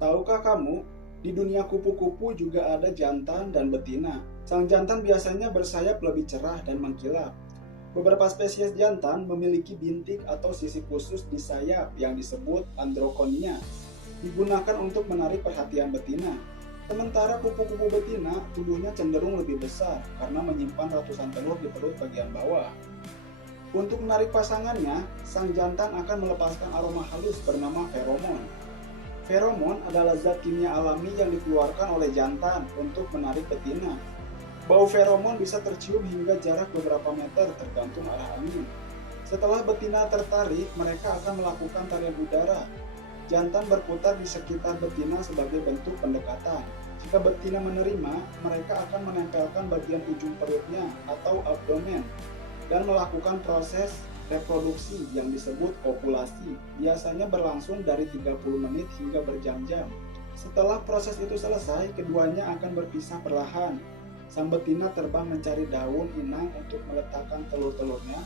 Tahukah kamu, di dunia kupu-kupu juga ada jantan dan betina. Sang jantan biasanya bersayap lebih cerah dan mengkilap. Beberapa spesies jantan memiliki bintik atau sisi khusus di sayap yang disebut androkonia, digunakan untuk menarik perhatian betina. Sementara kupu-kupu betina tubuhnya cenderung lebih besar karena menyimpan ratusan telur di perut bagian bawah. Untuk menarik pasangannya, sang jantan akan melepaskan aroma halus bernama feromon. Feromon adalah zat kimia alami yang dikeluarkan oleh jantan untuk menarik betina. Bau feromon bisa tercium hingga jarak beberapa meter tergantung arah angin. Setelah betina tertarik, mereka akan melakukan tarian udara. Jantan berputar di sekitar betina sebagai bentuk pendekatan. Jika betina menerima, mereka akan menempelkan bagian ujung perutnya atau abdomen dan melakukan proses reproduksi yang disebut kopulasi. Biasanya berlangsung dari 30 menit hingga berjam-jam. Setelah proses itu selesai, keduanya akan berpisah perlahan. Sang betina terbang mencari daun inang untuk meletakkan telur-telurnya,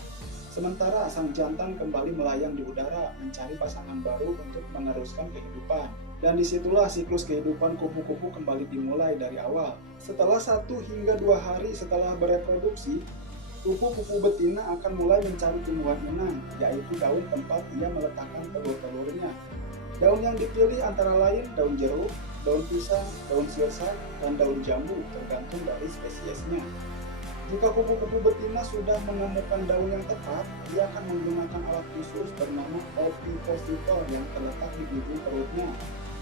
sementara sang jantan kembali melayang di udara mencari pasangan baru untuk meneruskan kehidupan. Dan disitulah siklus kehidupan kupu-kupu kembali dimulai dari awal. Setelah 1 hingga 2 hari setelah bereproduksi, kupu-kupu betina akan mulai mencari tumbuhan inang, yaitu daun tempat ia meletakkan telur-telurnya. Daun yang dipilih antara lain daun jeruk, daun pisang, daun sirsak, dan daun jambu, tergantung dari spesiesnya. Jika kupu-kupu betina sudah menemukan daun yang tepat, ia akan menggunakan alat khusus bernama ovipositor yang terletak di ujung perutnya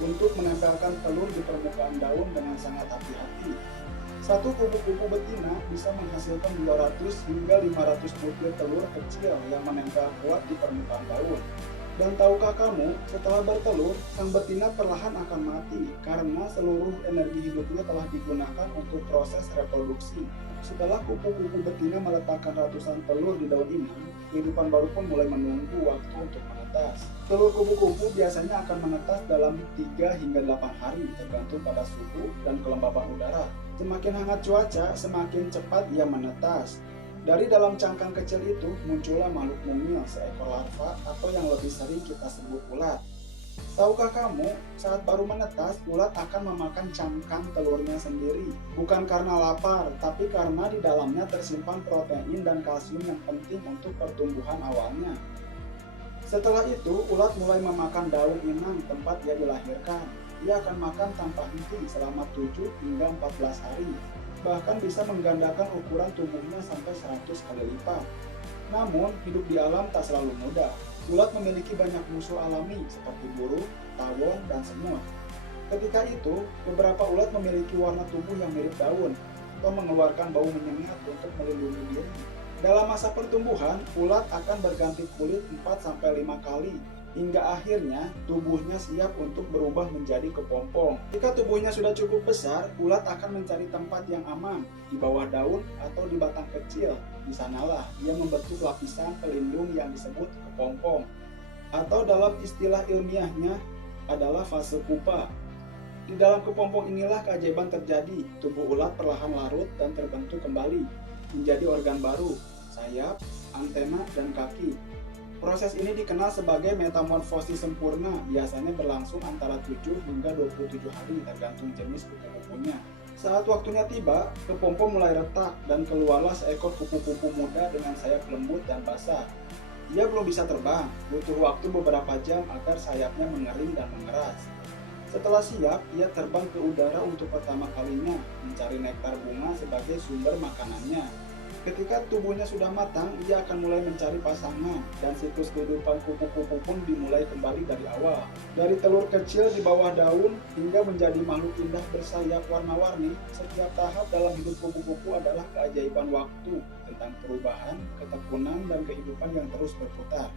untuk menempelkan telur di permukaan daun dengan sangat hati-hati. Satu kupu-kupu betina bisa menghasilkan 200 hingga 500 butir telur kecil yang menempel kuat di permukaan daun. Dan tahukah kamu, setelah bertelur, sang betina perlahan akan mati karena seluruh energi hidupnya telah digunakan untuk proses reproduksi. Setelah kupu-kupu betina meletakkan ratusan telur di daun inang, kehidupan baru pun mulai menunggu waktu untuk menetas. Telur kupu-kupu biasanya akan menetas dalam 3 hingga 8 hari tergantung pada suhu dan kelembapan udara. Semakin hangat cuaca, semakin cepat ia menetas. Dari dalam cangkang kecil itu muncullah makhluk mungil seekor larva atau yang lebih sering kita sebut ulat. Tahukah kamu, saat baru menetas, ulat akan memakan cangkang telurnya sendiri. Bukan karena lapar, tapi karena di dalamnya tersimpan protein dan kalsium yang penting untuk pertumbuhan awalnya. Setelah itu, ulat mulai memakan daun inang tempat ia dilahirkan. Ia akan makan tanpa henti selama 7 hingga 14 hari. Bahkan bisa menggandakan ukuran tubuhnya sampai 100 kali lipat. Namun, hidup di alam tak selalu mudah. Ulat memiliki banyak musuh alami seperti burung, tawon, dan semut. Ketika itu, beberapa ulat memiliki warna tubuh yang mirip daun atau mengeluarkan bau menyengat untuk melindungi diri. Dalam masa pertumbuhan, ulat akan berganti kulit 4-5 kali hingga akhirnya tubuhnya siap untuk berubah menjadi kepompong. Jika tubuhnya sudah cukup besar, ulat akan mencari tempat yang aman di bawah daun atau di batang kecil. Di sanalah ia membentuk lapisan pelindung yang disebut kepompong, atau dalam istilah ilmiahnya adalah fase pupa. Di dalam kepompong inilah keajaiban terjadi. Tubuh ulat perlahan larut dan terbentuk kembali menjadi organ baru, sayap, antena, dan kaki. Proses ini dikenal sebagai metamorfosis sempurna, biasanya berlangsung antara 7 hingga 27 hari tergantung jenis kupu-kupunya. Saat waktunya tiba, kepompong mulai retak dan keluarlah seekor kupu-kupu muda dengan sayap lembut dan basah. Ia belum bisa terbang, butuh waktu beberapa jam agar sayapnya mengering dan mengeras. Setelah siap, ia terbang ke udara untuk pertama kalinya, mencari nektar bunga sebagai sumber makanannya. Ketika tubuhnya sudah matang, ia akan mulai mencari pasangan, dan siklus kehidupan kupu-kupu pun dimulai kembali dari awal. Dari telur kecil di bawah daun hingga menjadi makhluk indah bersayap warna-warni, setiap tahap dalam hidup kupu-kupu adalah keajaiban waktu tentang perubahan, ketekunan, dan kehidupan yang terus berputar.